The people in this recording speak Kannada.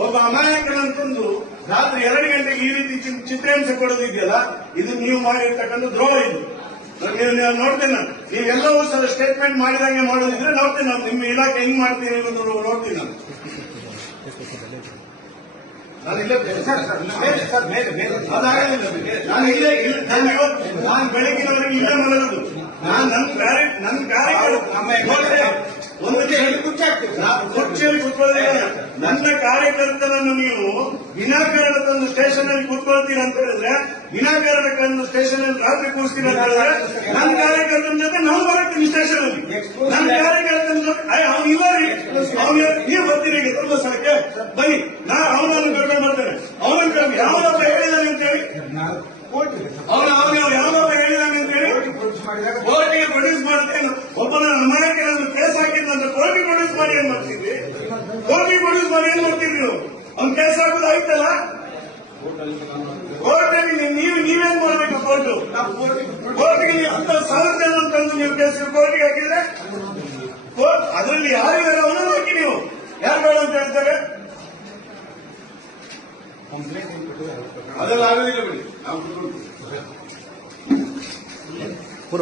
ಒಬ್ಬ ಅಮಾಯಕನಂತಂದು ರಾತ್ರಿ ಎರಡು ಗಂಟೆಗೆ ಈ ರೀತಿ ಚಿತ್ರಹಿಂಸೆ ಕೊಡೋದು ಕೊಡೋದಿದೆಯಲ್ಲ ಇದು ನೀವು ಮಾಡಿರ್ತಕ್ಕಂಥ ದ್ರೋಹ ಇದು. ನೀವು ನೋಡ್ತೇನೆ ನಾನು. ನೀವೆಲ್ಲವೂ ಸಹ ಸ್ಟೇಟ್ಮೆಂಟ್ ಮಾಡಿದಂಗೆ ಮಾಡೋದಿದ್ರೆ ನೋಡ್ತೇನೆ ನಾನು. ನಿಮ್ಮ ಇಲಾಖೆ ಹೆಂಗ್ ಮಾಡ್ತೀನಿ ಅನ್ನೋದು ನೋಡ್ತೀನಿ ನಾನು. ನಾನು ಇಲ್ಲೇ. ನಾನು ಇಲ್ಲೇ ಇಲ್ಲ ನಾನು ಇವತ್ತು ನಾನು ಬೆಳಗಿನವರೆಗೆ ಇಲ್ಲೇ ಮಲಗುದು. ನಾನು ನನ್ನ ಕಾರ್ಯ ನನ್ನ ಕಾರ್ಯ ಕೂತ್ಕೊಳ್ಳೋದಿಲ್ಲ ನನ್ನ ಕಾರ್ಯಕರ್ತನನ್ನು ನೀವು ವಿನಾಕಾರಣ ತಂದು ಸ್ಟೇಷನ್ ಅಲ್ಲಿ ಕುತ್ಕೊಳ್ತೀರಾ ಅಂತ ಹೇಳಿದ್ರೆ ವಿನಾಕಾರಣ ತಂದು ಸ್ಟೇಷನ್ ಅಲ್ಲಿ ರಾತ್ರಿ ಕೂರಿಸ್ತೀರಾ ಅಂತ ಹೇಳಿದ್ರೆ ನನ್ನ ಕಾರ್ಯಕರ್ತನ ಜೊತೆ ನಾವು ಬರ್ತೀನಿ ಸ್ಟೇಷನ್ ಅಲ್ಲಿ ನನ್ನ ಕಾರ್ಯಕರ್ತನ ಜೊತೆ ಅವ್ನು ಇಲ್ಲ ರೀ ಅವ್ನು ನೀವು ಬರ್ತೀರಿ ಈಗ ತುಂಬ ಸ್ಥಳಕ್ಕೆ ಬನ್ನಿ. ನಾ ಅವನನ್ನು ಕರ್ಕೊಂಡು ಬರ್ತೇನೆ ಅವನನ್ನು ಕರ್ಕೊಂಡು ಯಾವನೊಬ್ಬ ಹೇಳಿದಾನೆ ಅಂತ ಹೇಳಿ. ಅವನು ಅವನು ಯಾವನೊಬ್ಬ ಹೇಳಿದಾನೆ ಅಂತ ಹೇಳಿ ಕೋರ್ಟಿಗೆ ಪ್ರೊಡ್ಯೂಸ್ ಮಾಡ್ತೇನೆ ಒಬ್ಬನ ಅಮಾಯಕನನ್ನು ಕೇಸ್ ಹಾಕಿದ್ನಂತ ಕೋರ್ಟಿಗೆ ಪ್ರೊಡ್ಯೂಸ್ ಮಾಡಿ ಏನ್ ಮಾಡ್ತಿದ್ವಿ ಕೋಟಿ ಪ್ರೊಡ್ಯೂಸ್ ಮಾಡಿ ಏನ್ ಮಾಡ್ತಿದ್ವಿ ನೀವು? ಅವ್ನ್ ಕೇಸ್ ಆಗೋದು ಆಯ್ತಲ್ಲ? ಕೋರ್ಟಲ್ಲಿ ನೀವು ನೀವೇನ್ ಮಾಡ್ಬೇಕು ಕೋರ್ಟು? ಕೋರ್ಟ್ಗೆ ನೀವು ಅಂತ ಜನ ತಂದು ನೀವು ಕೇಸ್ ಕೋರ್ಟ್ಗೆ ಹಾಕಿದ್ರೆ? ಕೋರ್ಟ್ ಅದರಲ್ಲಿ ಯಾರಿದ್ದಾರೆ ಅವನನ್ನು ಹಾಕಿ ನೀವು. ಯಾರು ಬೇಡ ಅಂತ ಹೇಳ್ತಾರೆ? ಅದೆಲ್ಲ ಆಗೋದಿಲ್ಲ ಬಿಡಿ. ನಾವು ಪೂರ